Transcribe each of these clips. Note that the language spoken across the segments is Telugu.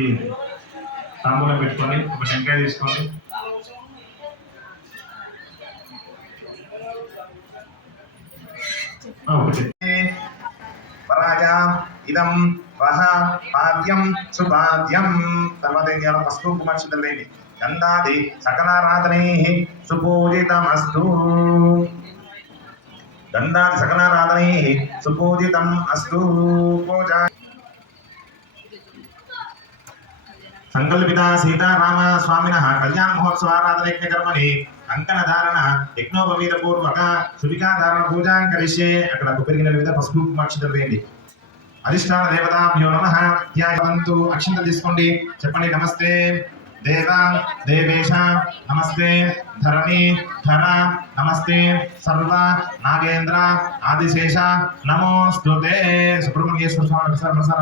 ఇది తాంబూలం పెట్టుకోండి, ఒక టెంకాయ తీసుకోండి. ఇదం వహ పాద్యం సుపాద్యం. తర్వాత ఏం చేయాలి? పసుపు కుంకుమార్చన వేయండి. గంధాది సకలారాధనే సుపూజితమస్తు. గంధాది సకలారాధనే సుపూజితం అస్తు. పూజ సంకల్పిత సీతారామ స్వామిన కళ్యాణ మహోత్సవారాధన యజ్ఞకర్మని కంకణధారణ యజ్ఞోపవీత పూర్వక శుభికాధారణ పూజాం కరిష్యే. అక్కడ కొబ్బరిగిన మీద పసుపు కుంకుమార్చన వేయండి. అధిష్టాన దేవతాభ్యో నమః. ధ్యాయవంతు. అక్షంతలు తీసుకోండి, చెప్పండి. నమస్తే దేవ దేవేశ, నమస్తే ధరణి ధర, నమస్తే సర్వ నాగేంద్ర ఆదిశేష, నమోస్తుతే. సుబ్రహ్మణ్యేశ్వర స్వామి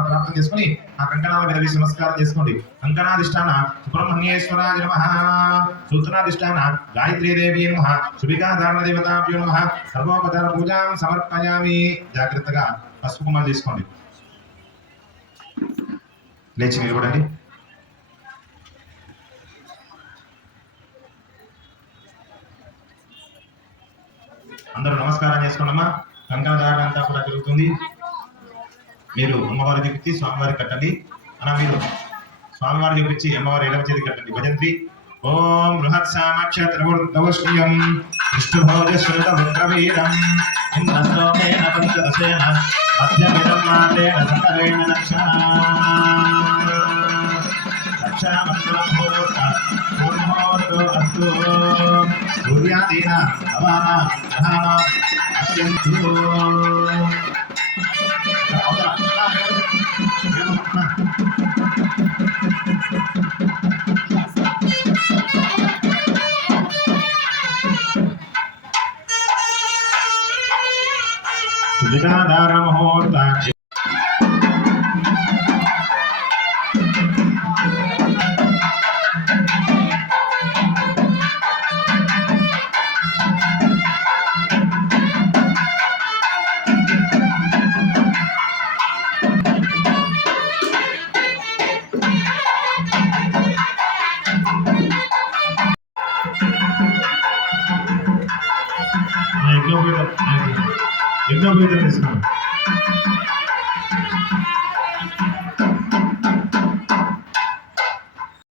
ప్రార్థన చేసుకుని ఆ కంకణాల మీద వేసి నమస్కారం చేసుకోండి. కంకణాధిష్టాన సుబ్రహ్మణ్యేశ్వరాయ నమః. సూత్రాధిష్టాన గాయత్రీదేవి నమః. శుభికాధారణ దేవతాభ్యో నమః. సర్వోపచార పూజాం సమర్పయామి. జాగ్రత్తగా పసుపు కుమాలు తీసుకోండి. లేచి నిలబడండి. అందరూ నమస్కారం చేసుకోండమ్మా. కంకణధారణ అంతా కూడా జరుగుతుంది. మీరు అమ్మవారి చూపించి స్వామివారికి కట్టండి. అలా మీరు స్వామివారి చూపించి అమ్మవారి ఎడమ చేతి కట్టండి. భజంత్రి ఓం బృహత్ సామక్షత్రవృద్ధవష్యం విష్ణుభోజశ్రుతవృత్రవీరం ఇంద్రశ్లోకేన పంచదశేన మధ్యమిదం మాతేన సకలేన రక్షామస్తు సూర్యాదీన అవాన గ్రహాణ అత్యంతు. సుధికాధార ముహూర్త యజ్ఞోపేతం తీసుకోండి.